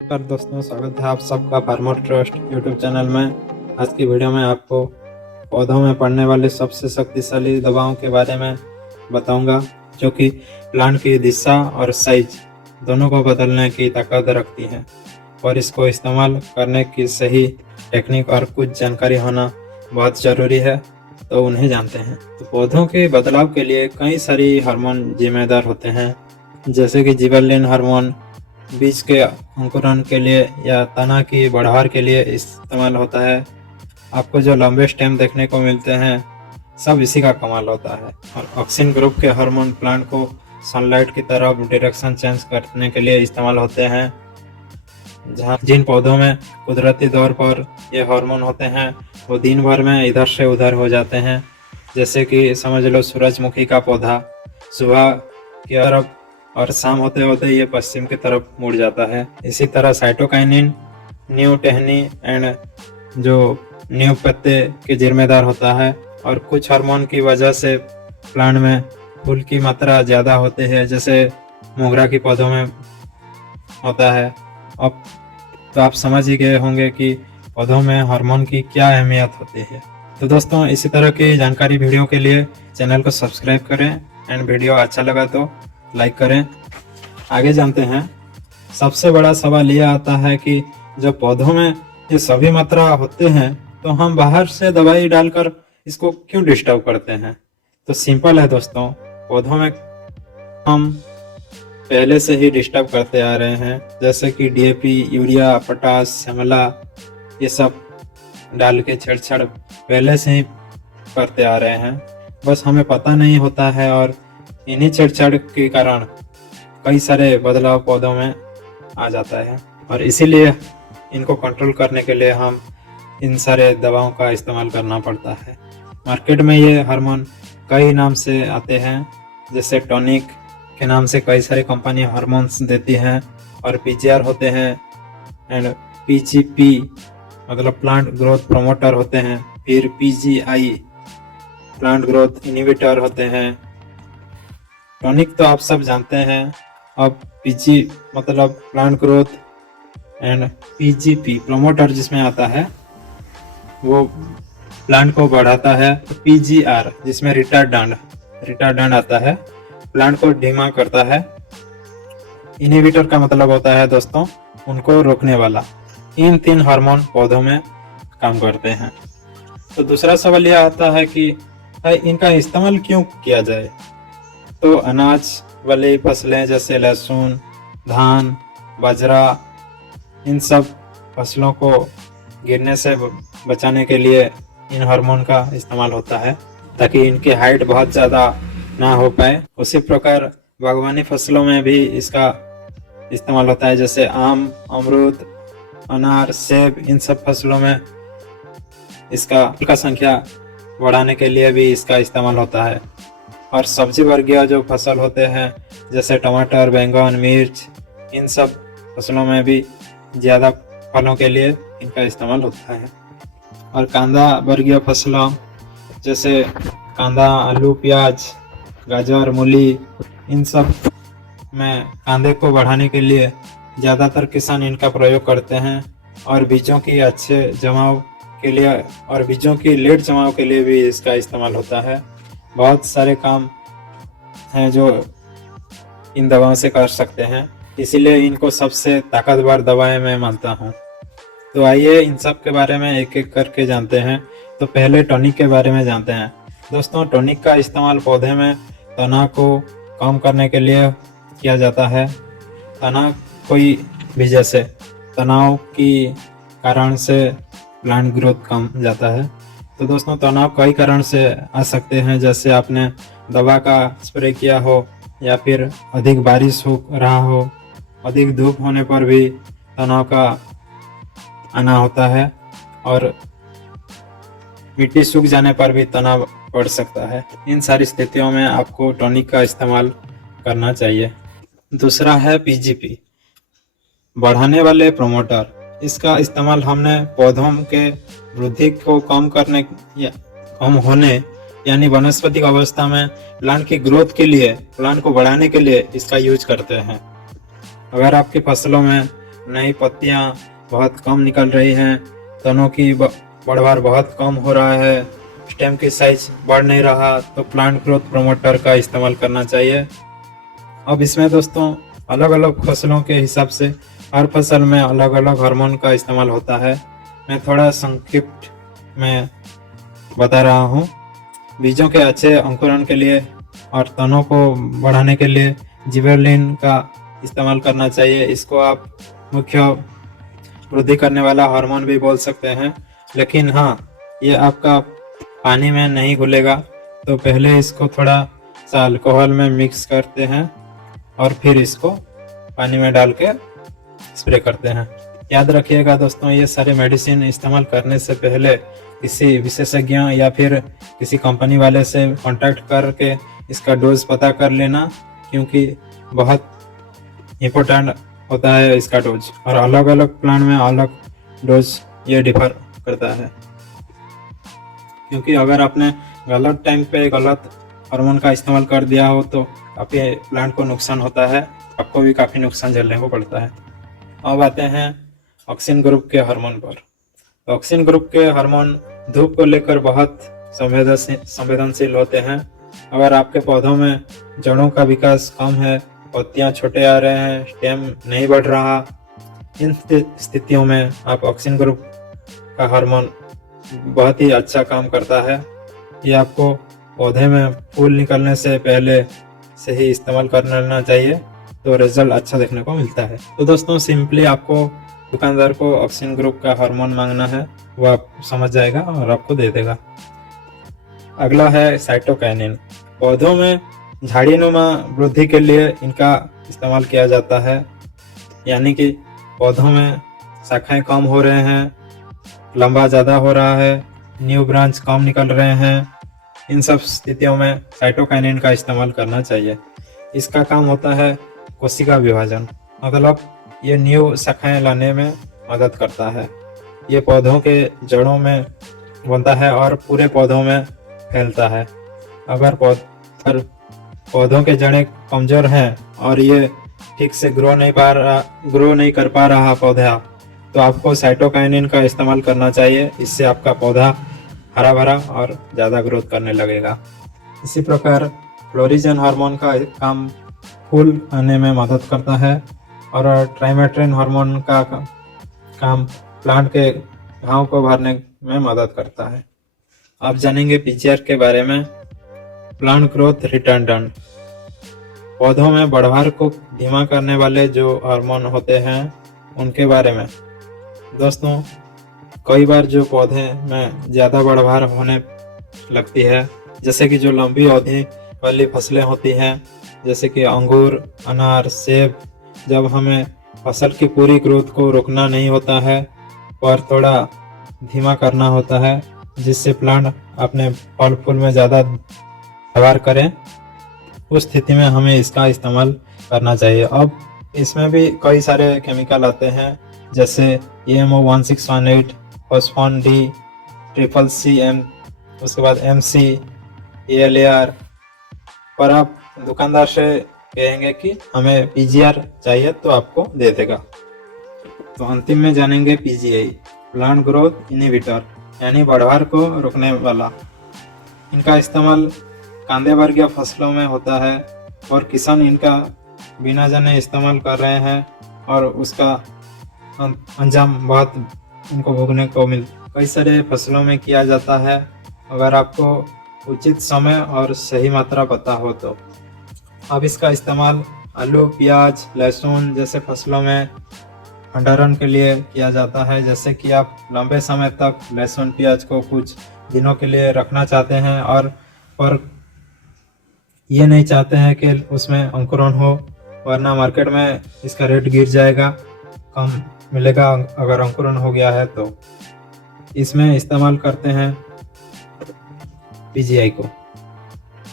नमस्कार दोस्तों, स्वागत है आप सबका फार्मर ट्रस्ट यूट्यूब चैनल में। आज की वीडियो में आपको पौधों में पड़ने वाली सबसे शक्तिशाली दवाओं के बारे में बताऊंगा, जो कि प्लांट की दिशा और साइज दोनों को बदलने की ताकत रखती हैं और इसको इस्तेमाल करने की सही टेक्निक और कुछ जानकारी होना बहुत ज़रूरी है, तो उन्हें जानते हैं। तो पौधों के बदलाव के लिए कई सारी हार्मोन जिम्मेदार होते हैं, जैसे कि जिबरेलिन हार्मोन बीज के अंकुरण के लिए या तना की बढ़ाव के लिए इस्तेमाल होता है। आपको जो लंबे स्टेम देखने को मिलते हैं, सब इसी का कमाल होता है। और ऑक्सिन ग्रुप के हार्मोन प्लांट को सनलाइट की तरफ डायरेक्शन चेंज करने के लिए इस्तेमाल होते हैं। जहाँ जिन पौधों में कुदरती तौर पर ये हार्मोन होते हैं, वो दिन भर में इधर से उधर हो जाते हैं। जैसे कि समझ लो सूरजमुखी का पौधा सुबह की तरफ और शाम होते होते ये पश्चिम की तरफ मुड़ जाता है। इसी तरह साइटोकाइनिन न्यू टहनी एंड जो न्यू पत्ते के जिम्मेदार होता है। और कुछ हार्मोन की वजह से प्लांट में फूल की मात्रा ज़्यादा होती है, जैसे मोगरा की पौधों में होता है। अब तो आप समझ ही गए होंगे कि पौधों में हार्मोन की क्या अहमियत होती है। तो दोस्तों, इसी तरह की जानकारी वीडियो के लिए चैनल को सब्सक्राइब करें एंड वीडियो अच्छा लगा तो लाइक करें। आगे जानते हैं। सबसे बड़ा सवाल यह आता है कि जब पौधों में ये सभी मात्रा होते हैं, तो हम बाहर से दवाई डालकर इसको क्यों डिस्टर्ब करते हैं? तो सिंपल है दोस्तों, पौधों में हम पहले से ही डिस्टर्ब करते आ रहे हैं, जैसे कि डीएपी, यूरिया, पोटाश, श्यामला, ये सब डाल के छेड़छाड़ पहले से ही करते आ रहे हैं। बस हमें पता नहीं होता है और इन्हीं छेड़छाड़ के कारण कई सारे बदलाव पौधों में आ जाता है। और इसीलिए इनको कंट्रोल करने के लिए हम इन सारे दवाओं का इस्तेमाल करना पड़ता है। मार्केट में ये हार्मोन कई नाम से आते हैं, जैसे टॉनिक के नाम से कई सारी कंपनी हार्मोन्स देती हैं, और पीजीआर होते हैं एंड पीजीपी मतलब प्लांट ग्रोथ प्रमोटर होते हैं, फिर पीजीआई प्लांट ग्रोथ इनहिबिटर होते हैं। टॉनिक तो आप सब जानते हैं। अब पीजी मतलब plant growth and PGP promoter जिसमें आता है, वो प्लांट को बढ़ाता है। पीजीआर जिसमें रिटार्डेंट आता है, प्लांट को धीमा करता है। इनहिबिटर का मतलब होता है दोस्तों उनको रोकने वाला। इन 3 हार्मोन पौधों में काम करते हैं। तो दूसरा सवाल यह आता है कि इनका इस्तेमाल क्यों किया जाए? तो अनाज वाली फसलें जैसे लहसुन, धान, बाजरा, इन सब फसलों को गिरने से बचाने के लिए इन हार्मोन का इस्तेमाल होता है, ताकि इनकी हाइट बहुत ज़्यादा ना हो पाए। उसी प्रकार बागवानी फसलों में भी इसका इस्तेमाल होता है, जैसे आम, अमरूद, अनार, सेब, इन सब फसलों में इसका संख्या बढ़ाने के लिए भी इसका इस्तेमाल होता है। और सब्जी वर्गीय जो फसल होते हैं, जैसे टमाटर, बैंगन, मिर्च, इन सब फसलों में भी ज़्यादा फलों के लिए इनका इस्तेमाल होता है। और कांदा वर्गीय फसलों जैसे कांदा, आलू, प्याज, गाजर, मूली, इन सब में कांदे को बढ़ाने के लिए ज़्यादातर किसान इनका प्रयोग करते हैं। और बीजों की अच्छे जमाव के लिए और बीजों की लेट जमाव के लिए भी इसका इस्तेमाल होता है। बहुत सारे काम हैं जो इन दवाओं से कर सकते हैं, इसीलिए इनको सबसे ताकतवर दवाएं मैं मानता हूँ। तो आइए इन सब के बारे में एक एक करके जानते हैं। तो पहले टॉनिक के बारे में जानते हैं। दोस्तों, टॉनिक का इस्तेमाल पौधे में तनाव को कम करने के लिए किया जाता है। तनाव कोई भी जैसे तनाव की कारण से प्लांट ग्रोथ कम जाता है। तो दोस्तों, तनाव कई कारण से आ सकते हैं, जैसे आपने दवा का स्प्रे किया हो, या फिर अधिक बारिश हो रहा हो, अधिक धूप होने पर भी तनाव का आना होता है, और मिट्टी सूख जाने पर भी तनाव पड़ सकता है। इन सारी स्थितियों में आपको टॉनिक का इस्तेमाल करना चाहिए। दूसरा है पीजीपी बढ़ाने वाले प्रमोटर। इसका इस्तेमाल हमने पौधों के वृद्धि को कम होने यानी वनस्पतिक अवस्था में प्लांट की ग्रोथ के लिए, प्लांट को बढ़ाने के लिए इसका यूज करते हैं। अगर आपकी फसलों में नई पत्तियां बहुत कम निकल रही हैं, तनों की बढ़वार बहुत कम हो रहा है, स्टेम की साइज बढ़ नहीं रहा, तो प्लांट ग्रोथ प्रमोटर का इस्तेमाल करना चाहिए। अब इसमें दोस्तों अलग अलग फसलों के हिसाब से हर फसल में अलग अलग हार्मोन का इस्तेमाल होता है। मैं थोड़ा संक्षिप्त में बता रहा हूँ। बीजों के अच्छे अंकुरण के लिए और तनों को बढ़ाने के लिए जिबेरेलिन का इस्तेमाल करना चाहिए। इसको आप मुख्य वृद्धि करने वाला हार्मोन भी बोल सकते हैं, लेकिन हाँ, ये आपका पानी में नहीं घुलेगा, तो पहले इसको थोड़ा सा अल्कोहल में मिक्स करते हैं और फिर इसको पानी में डाल के स्प्रे करते हैं। याद रखिएगा दोस्तों, ये सारे मेडिसिन इस्तेमाल करने से पहले किसी विशेषज्ञ या फिर किसी कंपनी वाले से कांटेक्ट करके इसका डोज पता कर लेना, क्योंकि बहुत इम्पोर्टेंट होता है इसका डोज, और अलग अलग प्लांट में अलग डोज ये डिफर करता है। क्योंकि अगर आपने गलत टाइम पे गलत हार्मोन का इस्तेमाल कर दिया हो तो काफ़ी प्लांट को नुकसान होता है, आपको भी काफ़ी नुकसान झेलने को पड़ता है। अब आते हैं ऑक्सिन ग्रुप के हार्मोन पर। तो ऑक्सिन ग्रुप के हार्मोन धूप को लेकर बहुत संवेदनशील होते हैं। अगर आपके पौधों में जड़ों का विकास कम है, पत्तियां छोटे आ रहे हैं, स्टेम नहीं बढ़ रहा, इन स्थितियों में आप ऑक्सिन ग्रुप का हार्मोन बहुत ही अच्छा काम करता है। ये आपको पौधे में फूल निकलने से पहले से ही इस्तेमाल कर लेना चाहिए, तो रिजल्ट अच्छा देखने को मिलता है। तो दोस्तों सिंपली आपको दुकानदार को ऑक्सिन ग्रुप का हार्मोन मांगना है, वो आप समझ जाएगा और आपको दे देगा। अगला है साइटोकाइनिन। पौधों में झाड़ीनुमा वृद्धि के लिए इनका इस्तेमाल किया जाता है, यानी कि पौधों में शाखाएं कम हो रहे हैं, लंबा ज़्यादा हो रहा है, न्यू ब्रांच कम निकल रहे हैं, इन सब स्थितियों में साइटोकाइनिन का इस्तेमाल करना चाहिए। इसका काम होता है कोशिका विभाजन, मतलब ये न्यू शाखाएं लाने में मदद करता है। ये पौधों के जड़ों में बनता है और पूरे पौधों में फैलता है। अगर पौधों के जड़ें कमजोर हैं और ये ठीक से ग्रो नहीं कर पा रहा पौधा, तो आपको साइटोकाइनिन का इस्तेमाल करना चाहिए। इससे आपका पौधा हरा भरा और ज़्यादा ग्रोथ करने लगेगा। इसी प्रकार फ्लोरिजन हार्मोन का काम फूल आने में मदद करता है, और ट्राइमेट्रिन हार्मोन का काम प्लांट के घाव को भरने में मदद करता है। आप जानेंगे पीजीआर के बारे में, प्लांट ग्रोथ रिटार्डेंट। पौधों में बढ़वार को धीमा करने वाले जो हार्मोन होते हैं उनके बारे में। दोस्तों कई बार जो पौधे में ज़्यादा बढ़वार होने लगती है, जैसे कि जो लंबी अवधि वाली फसलें होती हैं, जैसे कि अंगूर, अनार, सेब, जब हमें फसल की पूरी ग्रोथ को रोकना नहीं होता है और थोड़ा धीमा करना होता है, जिससे प्लांट अपने फल फूल में ज़्यादा बढ़वार करें, उस स्थिति में हमें इसका इस्तेमाल करना चाहिए। अब इसमें भी कई सारे केमिकल आते हैं, जैसे EMO 1618, फॉस्फोन डी, CCC, उसके बाद MC, ELAR। पर आप दुकानदार से कहेंगे कि हमें PGR चाहिए तो आपको दे देगा। तो अंतिम में जानेंगे PGI, प्लांट ग्रोथ इनहिबिटर, यानी बढ़वार को रोकने वाला। इनका इस्तेमाल कांदे वर्गीय फसलों में होता है और किसान इनका बिना जाने इस्तेमाल कर रहे हैं और उसका अंजाम बहुत उनको भोगने को कई सारे फसलों में किया जाता है। अगर आपको उचित समय और सही मात्रा पता हो तो अब इसका इस्तेमाल आलू, प्याज, लहसुन जैसे फसलों में भंडारण के लिए किया जाता है। जैसे कि आप लंबे समय तक लहसुन, प्याज को कुछ दिनों के लिए रखना चाहते हैं और पर ये नहीं चाहते हैं कि उसमें अंकुरण हो, वरना मार्केट में इसका रेट गिर जाएगा, कम मिलेगा अगर अंकुरण हो गया है। तो इसमें इस्तेमाल करते हैं PGI को।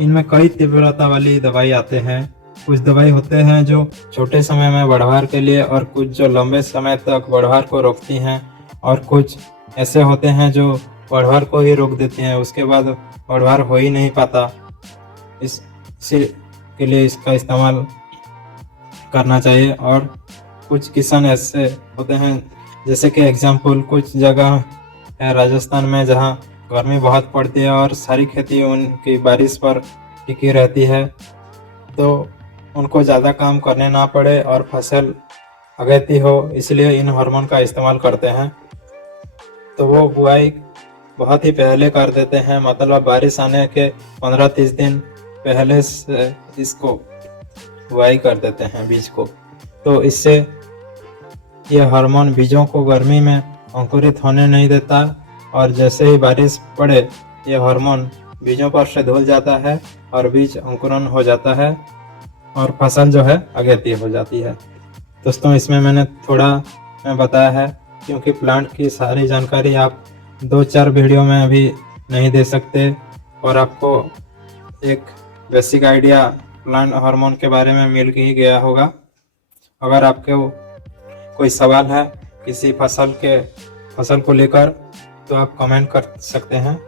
इनमें कई तीव्रता वाली दवाई आते हैं। कुछ दवाई होते हैं जो छोटे समय में बढ़वार के लिए, और कुछ जो लंबे समय तक बढ़वार को रोकती हैं, और कुछ ऐसे होते हैं जो बढ़वार को ही रोक देती हैं, उसके बाद बढ़वार हो ही नहीं पाता। इसी के लिए इसका इस्तेमाल करना चाहिए। और कुछ किसान ऐसे होते हैं, जैसे कि एग्जाम्पल कुछ जगह है राजस्थान में जहाँ गर्मी बहुत पड़ती है और सारी खेती उनकी बारिश पर टिकी रहती है, तो उनको ज़्यादा काम करने ना पड़े और फसल अगेती हो, इसलिए इन हार्मोन का इस्तेमाल करते हैं। तो वो बुआई बहुत ही पहले कर देते हैं, मतलब बारिश आने के 15-30 दिन पहले से इसको बुआई कर देते हैं बीज को। तो इससे यह हार्मोन बीजों को गर्मी में अंकुरित होने नहीं देता और जैसे ही बारिश पड़े यह हार्मोन बीजों पर से धुल जाता है और बीज अंकुरन हो जाता है और फसल जो है अगेती हो जाती है। दोस्तों, इसमें मैंने थोड़ा बताया है, क्योंकि प्लांट की सारी जानकारी आप 2-4 वीडियो में अभी नहीं दे सकते और आपको एक बेसिक आइडिया प्लांट हार्मोन के बारे में मिल ही गया होगा। अगर आपके कोई सवाल है किसी फसल को लेकर तो आप कमेंट कर सकते हैं।